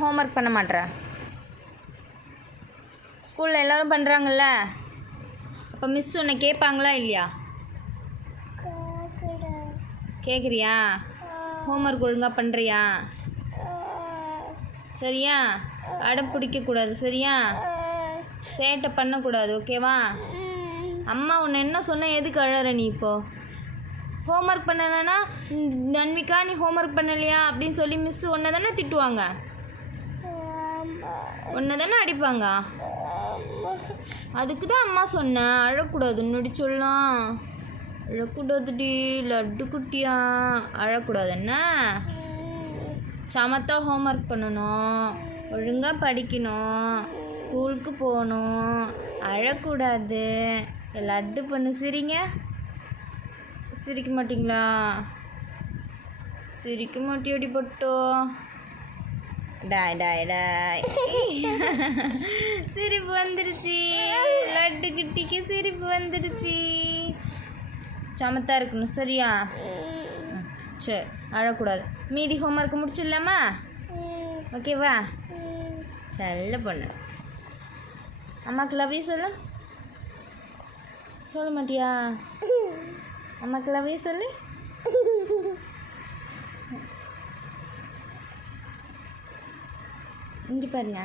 Homework பண்ண மாட்டேற? ஸ்கூலில் எல்லோரும் பண்ணுறாங்கல்ல, அப்போ மிஸ் உன்னை கேட்பாங்களா இல்லையா? கேட்குறியா? ஹோம்ஒர்க் ஒழுங்காக பண்ணுறியா? சரியா? அடம் பிடிக்கக்கூடாது, சரியா? சேட்டை பண்ணக்கூடாது, ஓகேவா? அம்மா உன்னை என்ன சொன்னால் எதுக்கு அழற நீ இப்போது? ஹோம்ஒர்க் பண்ணலைன்னா நன்மிக்கா நீ ஹோம்ஒர்க் பண்ணலையா அப்படின்னு சொல்லி மிஸ்ஸு ஒன்றை தானே திட்டுவாங்க, ஒன்றை தானே அடிப்பாங்க. அதுக்கு தான் அம்மா சொன்னேன் அழக்கூடாது. முன்னாடி சொல்லலாம், அழக்கூடாதுடி லட்டு குட்டியா, அழக்கூடாது. என்ன சமத்தா ஹோம்ஒர்க் பண்ணணும், ஒழுங்காக படிக்கணும், ஸ்கூலுக்கு போகணும், அழக்கூடாது. லட்டு பண்ணு. சிரிங்க. சிரிக்க மாட்டிங்களா? சிரிக்க மாட்டியோடி பட்டோ. டாய் டாய் டாய். சிரிப்பு வந்துடுச்சு, லட்டு குட்டிக்கு சிரிப்பு வந்துடுச்சு. சமத்தா இருக்கணும், சரியா? சரி, அழக்கூடாது. மீதி ஹோம்ஒர்க் முடிச்சிடலாமா? ஓகேவா? செல்ல பொண்ணு. அம்மாக்கு லவ் யூ சொல்லு. சொல்ல மாட்டியா? அம்மாக்கு லவ் யூ சொல்லு. இங்கே பாருங்க.